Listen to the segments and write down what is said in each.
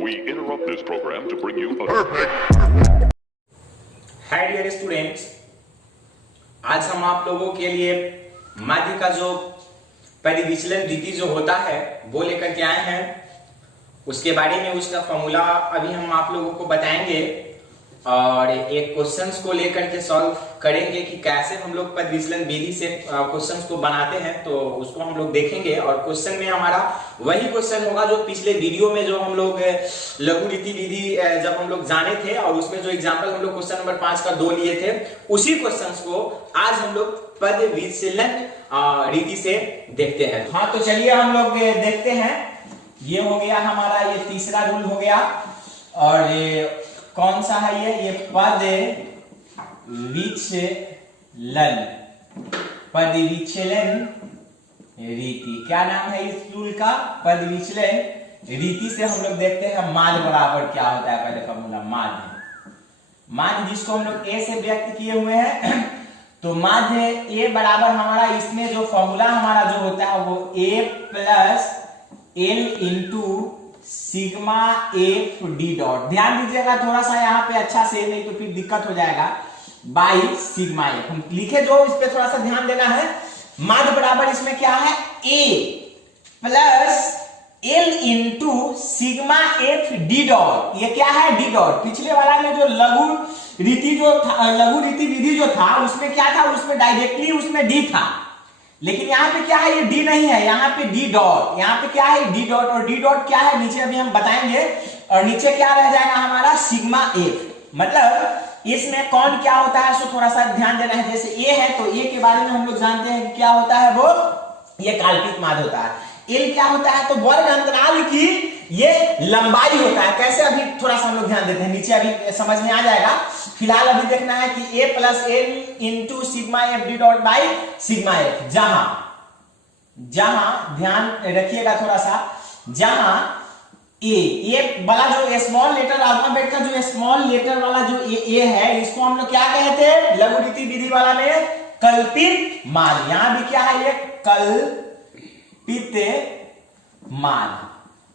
We interrupt this program to bring you a perfect. Hi dear students, आज हम आप लोगों के लिए माध्य का जो परिविचलन रीति जो होता है वो लेकर के आए हैं। उसके बारे में उसका फॉर्मूला अभी हम आप लोगों को बताएंगे और एक क्वेश्चंस को लेकर के सॉल्व करेंगे कि कैसे हम लोग परिविचलन विधि से क्वेश्चंस को बनाते हैं, तो उसको हम लोग देखेंगे। और क्वेश्चन में हमारा वही क्वेश्चन होगा जो पिछले वीडियो में जो हम लोग लघु रीति विधि जब हम लोग जाने थे और उसमें जो एग्जाम्पल हम लोग क्वेश्चन नंबर 5 का 2 लिए थे, उसी क्वेश्चंस को आज हम लोग परिविचलन रीति से देखते हैं। हाँ, तो चलिए हम लोग देखते हैं। ये हो गया हमारा, ये तीसरा रूल हो गया। और ये कौन सा है? ये पद विचलन, पद विचलन रीति। क्या नाम है इस रूल का? पद विचलन रीति से हम लोग देखते हैं माध्य बराबर क्या होता है। पहले फॉर्मूला माध्य, माध्य जिसको हम लोग ए से व्यक्त किए हुए हैं। तो माध्य ए बराबर हमारा, इसमें जो फॉर्मूला हमारा जो होता है वो a plus l into sigma f d dot. ध्यान दीजिएगा थोड़ा सा यहाँ पे अच्छा से, नहीं तो फिर दिक्कत हो जाएगा। बाई सिग्मा एफ हम लिखे जो, इस पे थोड़ा सा ध्यान देना है। माध्य बराबर इसमें क्या है? A plus l into sigma f d dot. ये क्या है? D dot. पिछले वाला में जो लघु रीति जो था, लघु रीति विधि जो था, उसमें क्या था? उसमें डायरेक्टली उसमें डी था, लेकिन यहाँ पे क्या है? ये डी नहीं है, यहाँ पे डी डॉट। यहाँ पे क्या है? D dot. और डी डॉट क्या है नीचे अभी हम बताएंगे। और नीचे क्या रह जाएगा हमारा? Sigma F. मतलब इसमें कौन क्या होता है, सो थोड़ा सा ध्यान देना है। जैसे ए है तो ए के बारे में हम लोग जानते हैं कि क्या होता है, वो ये काल्पनिक माध्य होता है। एल क्या होता है? तो वर्ग अंतराल की ये लंबाई होता है। कैसे? अभी थोड़ा सा हम लोग ध्यान देते हैं, नीचे अभी समझ में आ जाएगा। फिलहाल अभी देखना है कि a plus l into sigma f d dot by sigma f. जहां ध्यान रखिएगा थोड़ा सा, जहां ए वाला जो स्मॉल लेटर अल्फाबेट का जो स्मॉल लेटर वाला जो ए है, इसको हम लोग क्या कहते हैं लघु रीति विधि वाला में? कल्पित माध्य। यहां भी क्या है? ये कल्पित माध्य।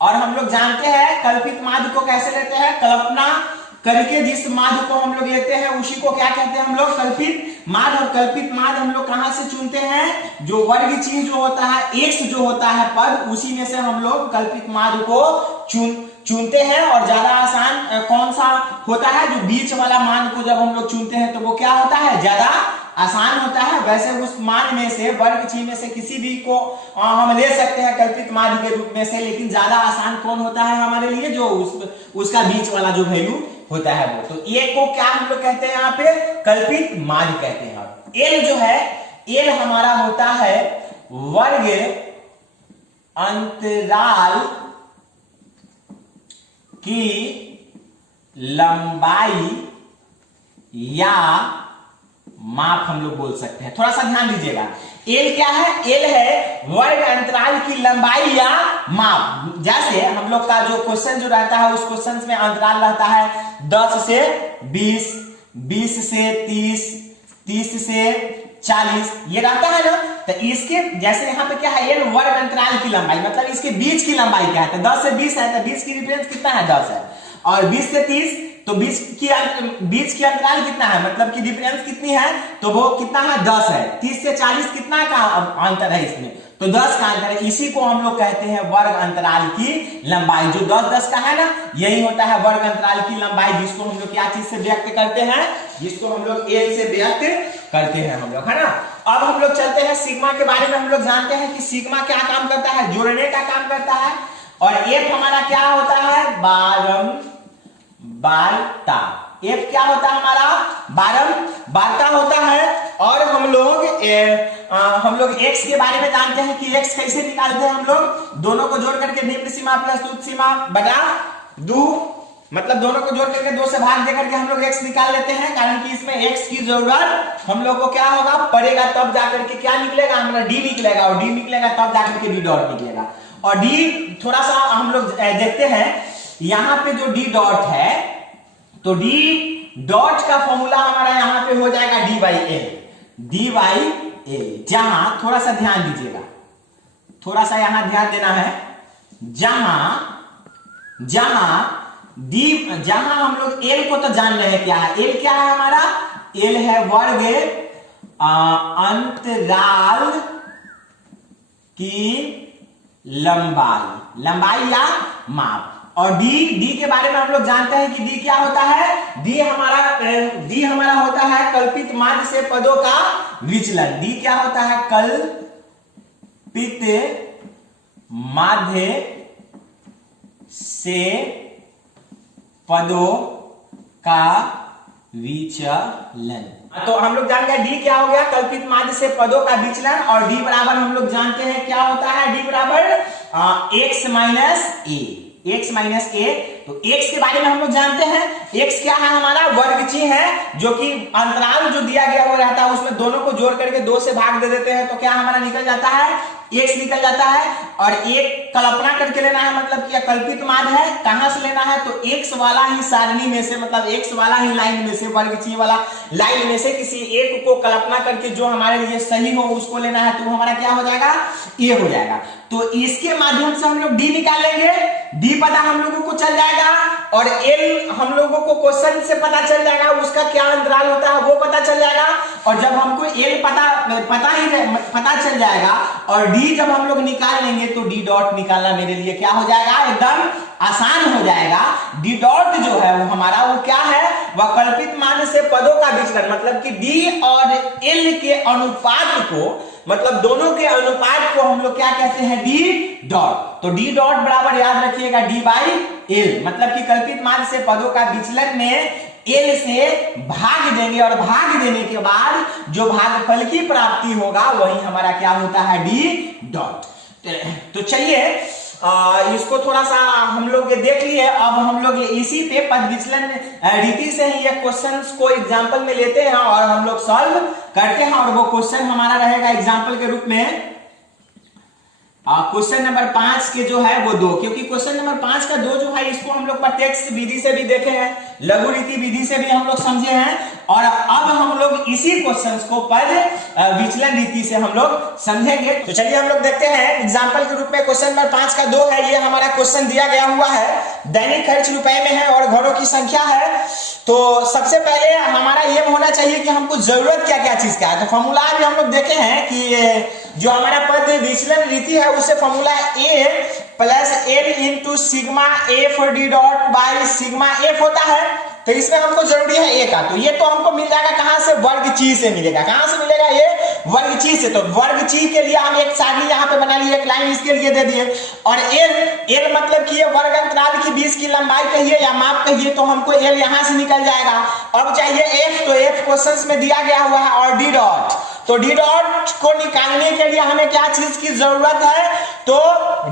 और हम लोग जानते हैं कल्पित माध्य को कैसे लेते हैं? कल्पना करके जिस माध्य को हम लोग लेते हैं उसी को क्या कहते हैं हम लोग? कल्पित माध्य। और कल्पित माध्य हम लोग कहां से चुनते हैं? जो वर्ग चिन्ह जो होता है, एक्स जो होता है पद, उसी में से हम लोग कल्पित माध्य को चुनते हैं। और ज्यादा आसान कौन सा होता है? जो बीच वाला मान को जब हम लोग चुनते हैं तो वो क्या होता है? ज्यादा आसान होता है। वैसे उस मान में से, वर्ग चिन्ह में से किसी भी को हम ले सकते हैं कल्पित माध्य के रूप में से, लेकिन ज्यादा आसान कौन होता है हमारे लिए? जो उसका बीच वाला जो वैल्यू होता है वो। तो ए को क्या हम लोग कहते हैं यहाँ पे? कल्पित माध्य कहते हैं। एल जो है, एल हमारा होता है वर्ग अंतराल की लंबाई या माप हम लोग बोल सकते हैं। थोड़ा सा ध्यान दीजिएगा। एल क्या है? एल है वर्ग अंतराल की लंबाई या माप। जैसे हम लोग का जो क्वेश्चन जो रहता है, उस क्वेश्चन में अंतराल रहता है 10 से 20, 20 से 30, 30 से 40, ये रहता है ना। तो इसके जैसे यहाँ पे क्या है? एल वर्ग अंतराल की लंबाई, मतलब इसके बीच की लंबाई क्या है? तो 10 से 20 है, तो 20 की डिफरेंस कितना है? 10 है। और 20 से 30, तो बीच की अंतराल कितना है? मतलब की डिफरेंस कितनी है? तो वो कितना है? 10 है। 30 से 40 कितना का अंतर है इसमें? तो 10 का अंतर है। इसी को हम लोग कहते हैं वर्ग अंतराल की लंबाई। जो 10-10 का है ना, यही होता है वर्ग अंतराल की लंबाई, जिसको हम लोग क्या चीज से व्यक्त करते हैं? जिसको हम लोग एल से व्यक्त करते हैं हम लोग, है ना। अब हम लोग चलते हैं सिग्मा के बारे में। हम लोग जानते हैं कि सिग्मा क्या काम करता है? जोड़ने का काम करता है। और एफ हमारा क्या होता है? बारंबारता। एफ क्या होता है हमारा? बारंबारता होता है। और हम लोग एक्स के बारे में जानते हैं कि एक्स कैसे निकालते हैं हम लोग? दोनों को जोड़ करके निम्न सीमा प्लस उच्च सीमा बटा 2, मतलब दोनों को जोड़ करके 2 से भाग दे करके हम लोग एक्स निकाल लेते हैं। कारण कि इसमें एक्स की जरूरत हम लोग को क्या होगा? पड़ेगा, तब जाकर के क्या निकलेगा हमारा? डी निकलेगा। और डी निकलेगा तब जाकर के डी डॉट निकलेगा। और डी थोड़ा सा हम लोग देखते हैं, यहां पे जो डी डॉट है, तो डी डॉट का फॉर्मूला हमारा यहां पे हो जाएगा डी बाई ए। जहां थोड़ा सा ध्यान दीजिएगा, थोड़ा सा यहां ध्यान देना है, जहां जहां हम लोग एल को तो जान रहे हैं क्या है, एल क्या है हमारा, एल है वर्ग अंतराल की लंबाई या माप। और डी के बारे में हम लोग जानते हैं कि डी क्या होता है, डी हमारा होता है कल्पित माध्य से पदों का विचलन। डी क्या होता है, कल्पित माध्य से पदों का विचलन। तो हम लोग जान गए डी क्या हो गया, कल्पित माध्य से पदों का विचलन। और डी बराबर हम लोग जानते हैं क्या होता है, डी बराबर x माइनस ए। तो x के बारे में हम लोग जानते हैं, x क्या है हमारा, वर्ग चिन्ह है, जो कि अंतराल जो दिया गया वो रहता है उसमें दोनों को जोड़ करके 2 से भाग दे देते हैं, तो क्या हमारा निकल जाता है, x निकल जाता है। और एक कल्पना करके लेना है, मतलब क्या कल्पित माध्य है, कहां से लेना है, तो x वाला ही सारणी में से, मतलब x वाला ही लाइन में से, वर्ग चिन्ह वाला लाइन में से किसी एक को कल्पना करके जो हमारे लिए सही हो उसको लेना है, तो हमारा क्या हो जाएगा, ये हो जाएगा। तो इसके माध्यम से हम लोग डी निकालेंगे, डी पता हम लोगों को चल जाएगा, और एल हम लोगों को क्वेश्चन से पता चल जाएगा, उसका क्या अंतराल होता है वो पता चल जाएगा। और जब हमको एल पता चल जाएगा और डी जब हम लोग निकाल लेंगे तो डी डॉट निकालना मेरे लिए क्या हो जाएगा, एकदम आसान हो जाएगा। डी डॉट जो है वो हमारा वो क्या है, वह कल्पित माध्य से पदों का विचलन, मतलब कि डी और एल के अनुपात को, मतलब दोनों के अनुपात को हम लोग क्या कहते हैं, डी डॉट। तो डी डॉट बराबर याद रखिएगा डी बाई एल, मतलब कि कल्पित माध्य से पदों का विचलन में एल से भाग देंगे, और भाग देने के बाद जो भागफल की प्राप्ति होगा वही हमारा क्या होता है, डी डॉट। तो चलिए इसको थोड़ा सा हम लोग देख लिए। अब हम लोग इसी पे पद विचलन रीति से ही ये क्वेश्चंस को एग्जांपल में लेते हैं और हम लोग सॉल्व करते हैं। और वो क्वेश्चन हमारा रहेगा एग्जांपल के रूप में क्वेश्चन नंबर 5 के जो है वो 2, क्योंकि क्वेश्चन नंबर 5 का 2 जो है इसको हम लोग प्रत्यक्ष विधि से भी देखे हैं, लघु रीति विधि से भी हम लोग समझे हैं, और अब हम लोग इसी क्वेश्चंस को पद विचलन रीति से हम लोग समझेंगे। तो चलिए हम लोग देखते हैं एग्जांपल के रूप में क्वेश्चन नंबर 5 का 2 है। ये हमारा क्वेश्चन दिया गया हुआ है, दैनिक खर्च रुपए में है और घरों की संख्या है। तो सबसे पहले हमारा ये होना चाहिए कि हमको जरूरत क्या क्या चीज का है। तो फॉर्मूला भी हम लोग देखे हैं कि जो हमारा पद विचलन रीति है उससे formula A plus l into sigma f d dot by sigma F होता है। तो इसमें हमको जरूरी है ए का, तो ये तो हमको मिल जाएगा कहां से, वर्ग ची से मिलेगा। कहां से मिलेगा, ये वर्ग ची से। तो वर्ग ची के लिए हम एक सारणी यहाँ पे बना लिए, एक लाइन इसके लिए दे दिए। और एल मतलब कि ये वर्ग अंतराल की 20 की लंबाई कहिए या माप कहिए, तो हमको एल यहां से निकल जाएगा। अब चाहिए एफ, तो एफ क्वेश्चंस में दिया गया हुआ है, और डी डॉट। तो डी डॉट को निकालने के लिए हमें क्या चीज की जरूरत है, तो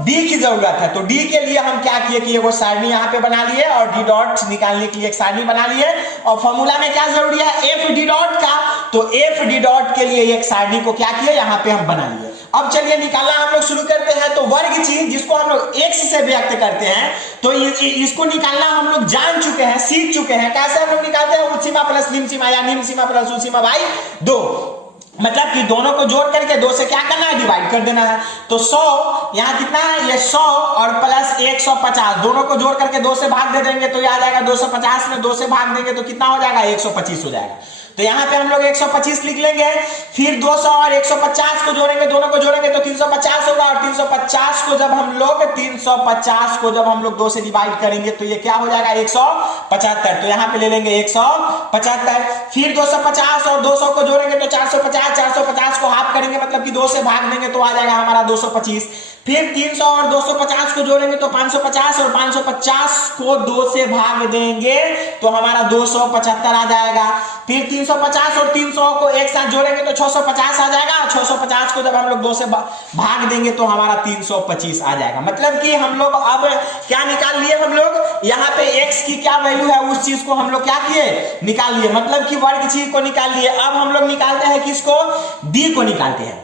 डी की जरूरत है। तो डी के लिए हम क्या किए कि वो सारणी यहाँ पे बना लिए, और डी डॉट निकालने के लिए एक सारणी बना लिए। और फॉर्मूला में क्या जरूरी है, एफ डी डॉट का। तो एफ डी डॉट के लिए एक सारणी को क्या किए, यहाँ पे हम बना लिए। अब चलिए निकालना हम लोग शुरू करते हैं। तो वर्ग चीज जिसको हम लोग x से व्यक्त करते हैं, तो इसको निकालना हम लोग जान चुके हैं, सीख चुके हैं। कैसे हम लोग निकालते हैं, उच्च सीमा प्लस निम्न सीमा या निम्न सीमा प्लस उच्च सीमा बाई 2, मतलब कि दोनों को जोड़ करके 2 से क्या करना है, डिवाइड कर देना है। तो 100 यहाँ कितना है, ये 100 और प्लस 150, दोनों को जोड़ करके 2 से भाग दे देंगे तो याद आएगा 250 में 2 से भाग देंगे तो कितना हो जाएगा, 125 हो जाएगा। तो यहाँ पे हम लोग 125 लिख लेंगे। फिर 200 और 150 को जोड़ेंगे, दोनों को जोड़ेंगे तो 350 होगा। और 350 को जब हम लोग 2 से डिवाइड करेंगे तो ये क्या हो जाएगा, 175। तो यहाँ पे ले लेंगे 175। फिर 250 और 200 को जोड़ेंगे तो 450, 450 को हाफ करेंगे, मतलब कि 2 से भाग देंगे तो आ जाएगा हमारा 225। फिर 300 और 250 को जोड़ेंगे तो 550, और 550 को 2 से भाग देंगे तो हमारा 275 आ जाएगा। फिर 350 और 300 को एक साथ जोड़ेंगे तो 650 आ जाएगा। 650 को जब हम लोग 2 से भाग देंगे तो हमारा 325 आ जाएगा। मतलब कि हम लोग अब क्या निकाल लिए, हम लोग यहाँ पे x की क्या वैल्यू है उस चीज को हम लोग क्या किए, निकाल लिए, मतलब कि वर्ग चीज को निकाल लिए। अब हम लोग निकालते हैं किसको, डी को निकालते हैं।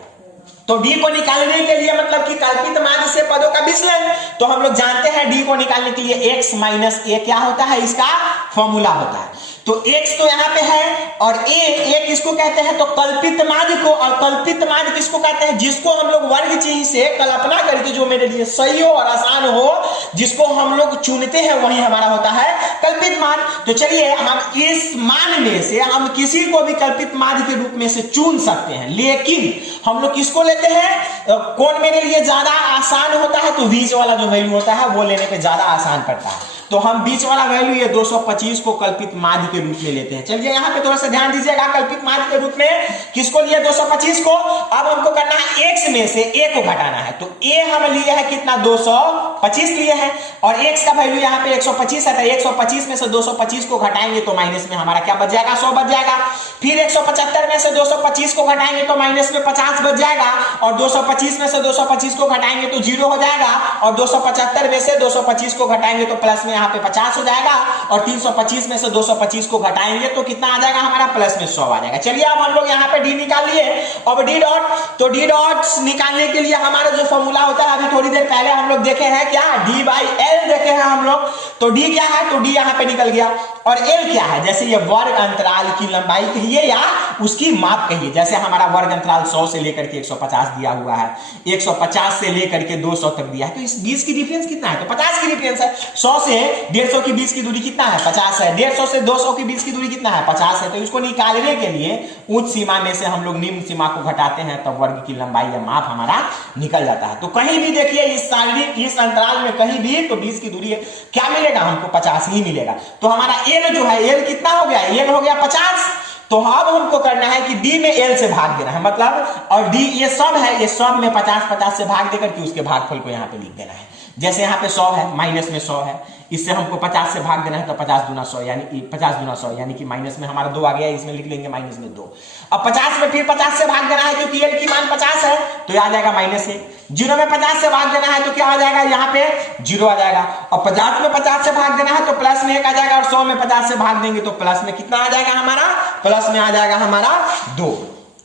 तो डी को निकालने के लिए मतलब कि कल्पित माध्य से पदों का विचलन, तो हम लोग जानते हैं डी को निकालने के लिए x माइनस ए क्या होता है, इसका फॉर्मूला होता है। तो x तो यहाँ पे है और a किसको कहते हैं, तो कल्पित माध्य को। और कल्पित माध्य किसको कहते हैं, जिसको हम लोग वर्ग चिन्ह से कल्पना करके जो मेरे लिए सही हो और आसान हो, जिसको हम लोग चुनते हैं, वही हमारा होता है कल्पित माध्य। तो चलिए हम इस मान में से हम किसी को भी कल्पित माध्य के रूप में से चुन सकते हैं, लेकिन हम लोग किसको लेते हैं, कौन मेरे लिए ज्यादा आसान होता है, तो बीच वाला जो वैल्यू होता है वो लेने पे ज्यादा आसान पड़ता है। तो हम बीच वाला वैल्यू ये 225 को कल्पित माध्य के रूप में लेते हैं। चलिए यहाँ पे थोड़ा सा ध्यान दीजिएगा, कल्पित माध्य के रूप में किसको लिए 225 को। अब हमको करना है x में से a को घटाना है, तो a हम लिए है कितना 225 लिए हैं और x का वैल्यू यहाँ पे 125 है, तो 125 में से 225 को घटाएंगे तो माइनस में हमारा क्या बच जाएगा, 100 बच जाएगा। फिर 175 में से 225 को घटाएंगे तो माइनस में 50 बच जाएगा और 225 में से 225 को घटाएंगे तो 0 हो जाएगा और 275 में से 225 को घटाएंगे तो प्लस में यहाँ पे 50 हो जाएगा और 325 में से 225 को घटाएंगे तो कितना आ जाएगा हमारा, प्लस में 100 आ जाएगा। चलिए अब हम लोग यहाँ पे डी निकाल लिए। अब डी डॉट, तो डी डॉट निकालने के लिए हमारा जो फॉर्मूला होता है, अभी थोड़ी देर पहले हम लोग देखे हैं क्या, डी बाई एल देखे हैं हम लोग। तो डी क्या है, तो डी यहाँ पे निकल गया और एल क्या है, जैसे ये वर्ग अंतराल की लंबाई कहिए या उसकी माप कहिए। जैसे हमारा वर्ग अंतराल 100 से लेकर के 150 दिया हुआ है, 150 से लेकर के 200 तक दिया है, तो इस 20 की डिफरेंस कितना है, तो 50 की डिफरेंस है। 100 से 150 की बीच की दूरी कितना है, 50 है। 150 से 200 की बीच की दूरी कितना है, 50 है। तो इसको निकालने के लिए उच्च सीमा में से हम लोग निम्न सीमा को घटाते हैं, तब वर्ग की लंबाई या माप हमारा निकल जाता है। तो कहीं भी देखिए इस अंतराल में कहीं भी तो 20 की दूरी है, क्या मिलेगा हमको, 50 ही मिलेगा। तो हमारा एल जो है, एल कितना हो गया, एल हो गया 50। तो अब हमको करना है कि डी में एल से भाग देना है, मतलब और डी ये सब है, ये सब में 50 से भाग देकर के उसके भागफल को यहाँ पे लिख देना है। जैसे यहाँ पे 100 है, माइनस में 100 है, इससे हमको 50 से भाग देना है, तो 50 गुना 100 यानी 50 गुना 100 यानी कि माइनस में हमारा 2 आ गया, इसमें लिख लेंगे माइनस में 2। अब 50 में फिर 50 से भाग देना है क्योंकि एल की मान 50 है, तो आ जाएगा -1। 0 में 50 से भाग देना है तो क्या आ जाएगा, यहाँ पे 0 आ जाएगा। और 50 में 50 से भाग देना है तो प्लस में 1 आ जाएगा और 100 में 50 से भाग देंगे तो प्लस में कितना आ जाएगा हमारा, प्लस में आ जाएगा हमारा 2।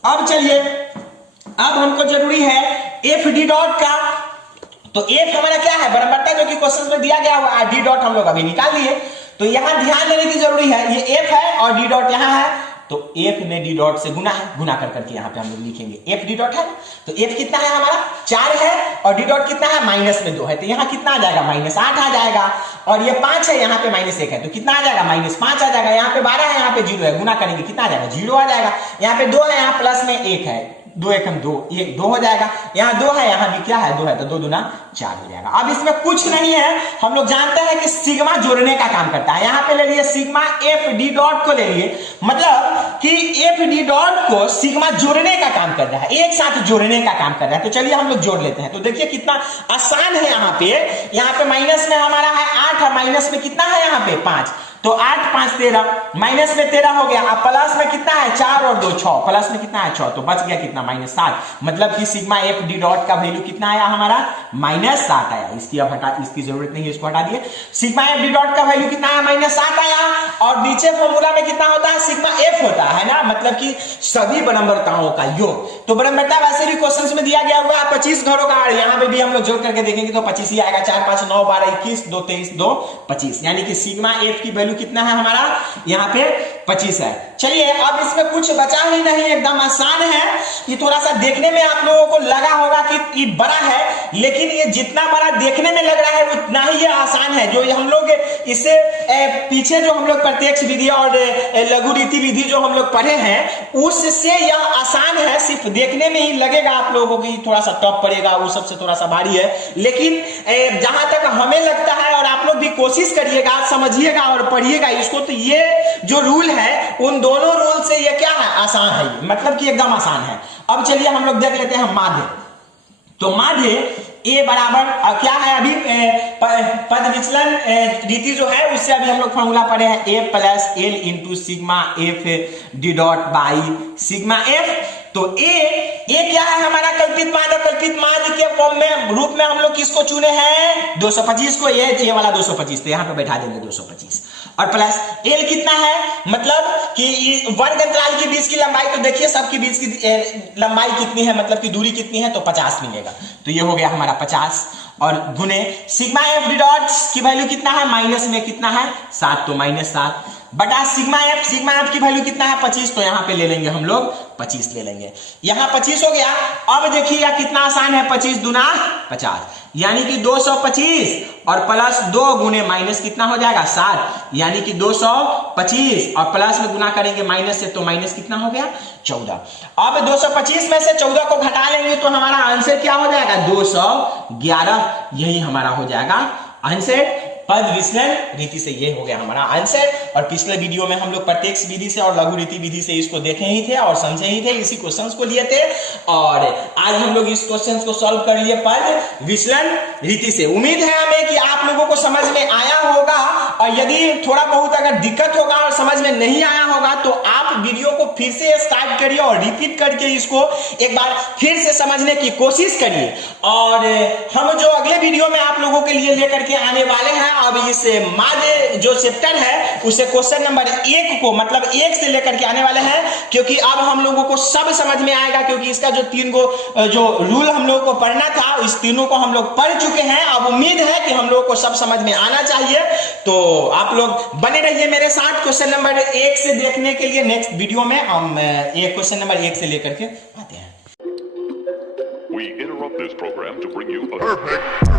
अब चलिए, अब हमको जरूरी है एफ डी डॉट का। तो एफ हमारा क्या है, बराबरता जो कि क्वेश्चन में दिया गया हुआ है, डी डॉट हम लोग अभी निकाल लिए। तो यहां ध्यान देने की जरूरी है, ये एफ है और डी डॉट यहां है, तो एफ ने डी डॉट से गुना है, गुना कर करके यहाँ पे हम लोग लिखेंगे एफ डी डॉट है। तो एफ कितना है हमारा 4 है और डी डॉट कितना है माइनस में 2 है, तो यहाँ कितना आ जाएगा -8 आ जाएगा। और ये 5 है, यहाँ पे -1 है, तो कितना आ जाएगा -5 आ जाएगा। यहाँ पे 12 है, यहाँ पे 0 है, गुना करेंगे कितना आ जाएगा 0 आ जाएगा। यहाँ पे 2 है, यहाँ प्लस में 1 है, 2 1 2, ये 2 हो जाएगा। यहाँ 2 है, यहाँ भी क्या है 2 है, तो 2 दूना 4 हो जाएगा। अब इसमें कुछ नहीं है, हम लोग जानते हैं कि सिग्मा जोड़ने का काम करता है। यहाँ पे ले लिए सिग्मा एफ डी डॉट को ले लिए, मतलब कि एफ डी डॉट को सिग्मा जोड़ने का काम कर रहा है, एक साथ जोड़ने का काम कर रहा है। तो चलिए हम लोग जोड़ लेते हैं। तो देखिए कितना आसान है। यहाँ पे माइनस में हमारा है 8 है, माइनस में कितना है यहाँ पे 5, तो 8 5 13, माइनस में 13 हो गया। अब प्लस में कितना है 4 और 2 6, प्लस में कितना है 6, तो बच गया कितना -7। मतलब कि सिग्मा एफ डी डॉट का वैल्यू कितना आया हमारा -7 आया। इसकी अब हटा, इसकी जरूरत नहीं है, इसको हटा दिए। सिग्मा एफ डी डॉट का वैल्यू कितना आया -7 आया। और नीचे फॉर्मूला में कितना होता है, सिग्मा एफ होता है ना, मतलब कि सभी बराबरताओं का योग। तो बराबरता वैसे भी क्वेश्चंस में दिया गया हुआ है 25 घरों का, यहाँ पे भी हम लोग जोड़ करके देखेंगे तो 25 ही आएगा। 4 5 9 12 21 2 23 2 25, यानी कि सिग्मा एफ की वैल्यू कितना है हमारा यहाँ पे 25 है। चलिए अब इसमें कुछ बचा ही नहीं, एकदम आसान है। ये थोड़ा सा देखने में आप लोगों को लगा होगा कि ये बड़ा है, लेकिन ये जितना बड़ा देखने में लग रहा है उतना ही ये आसान है। जो हम लोग इससे पीछे जो हम लोग प्रत्यक्ष विधि और लघु रीति विधि जो हम लोग पढ़े हैं, उससे यह आसान है। सिर्फ देखने में ही लगेगा आप लोगों को कि थोड़ा सा टफ पड़ेगा, वो सबसे थोड़ा सा भारी है, लेकिन जहां तक हमें लगता है और आप लोग भी कोशिश करिएगा, समझिएगा और पढ़िएगा इसको, तो ये जो रूल है उन दोनों रूल से ये क्या है, आसान है, मतलब कि एकदम आसान है। अब चलिए हम लोग देख लेते हैं माध्य। तो माध्य ए बराबर क्या है, अभी पद विचलन रीति जो है उससे अभी हम लोग फॉर्मूला पढ़े हैं, a plus l into sigma f d dot by sigma f. तो ए क्या है हमारा कल्पित माध्य। कल्पित माध्य के फॉर्म में रूप में हम लोग किसको चुने हैं 225 को, ये वाला 225, तो यहाँ पे बैठा देंगे 225। और प्लस एल कितना है, मतलब कि वर्ग अंतराल के बीच की लंबाई, तो देखिए सबके बीच की लंबाई कितनी है, मतलब कि दूरी कितनी है, तो 50 मिलेगा। तो ये हो गया हमारा 50 और गुने सिग्मा एफ डी डॉट की वैल्यू कितना है, माइनस में कितना है 7, तो -7 बटा सिग्मा एफ की वैल्यू कितना है 25, तो यहां पे ले लेंगे हम लोग 25 ले लेंगे, यहां 25 हो गया। अब देखिए यह कितना आसान है, 25 दूना 50, यानी कि 225 और प्लस 2 गुने माइनस कितना हो जाएगा 7, यानी कि 225 और प्लस में गुना करेंगे माइनस से, तो माइनस कितना हो गया 14। अब 225 में से 14 को घटा लेंगे तो हमारा आंसर क्या हो जाएगा 211, यही हमारा हो जाएगा आंसर। पद विचलन रीति से ये हो गया हमारा आंसर। और पिछले वीडियो में हम लोग प्रत्यक्ष विधि से और लघु रीति विधि से इसको देखे ही थे और समझे ही थे, इसी क्वेश्चंस को लिए थे, और आज हम लोग इस क्वेश्चंस को सॉल्व कर लिए पद विचलन रीति से। उम्मीद है हमें कि आप लोगों को समझ में आया होगा, और यदि थोड़ा बहुत अगर दिक्कत होगा और समझ में नहीं आया होगा तो आप वीडियो को फिर से स्टार्ट करिए और रिपीट करके इसको एक बार फिर से समझने की कोशिश करिए। और हम जो अगले वीडियो में आप लोगों के लिए लेकर के आने वाले हैं, अब इस माध्य जो चैप्टर है उसे क्वेश्चन नंबर 1 को मतलब 1 से लेकर के आने वाले हैं, क्योंकि अब हम लोगों को सब समझ में आएगा, क्योंकि इसका जो 3 गो जो रूल हम लोगों को पढ़ना था इस तीनों को हम लोग पढ़ चुके हैं। अब उम्मीद है कि हम लोगों को सब समझ में आना चाहिए, तो आप लोग बने रहिए मेरे साथ क्वेश्चन नंबर 1 से देखने के लिए। नेक्स्ट वीडियो में हम ये क्वेश्चन नंबर 1 से लेकर के आते हैं। We interrupt this program to bring you a perfect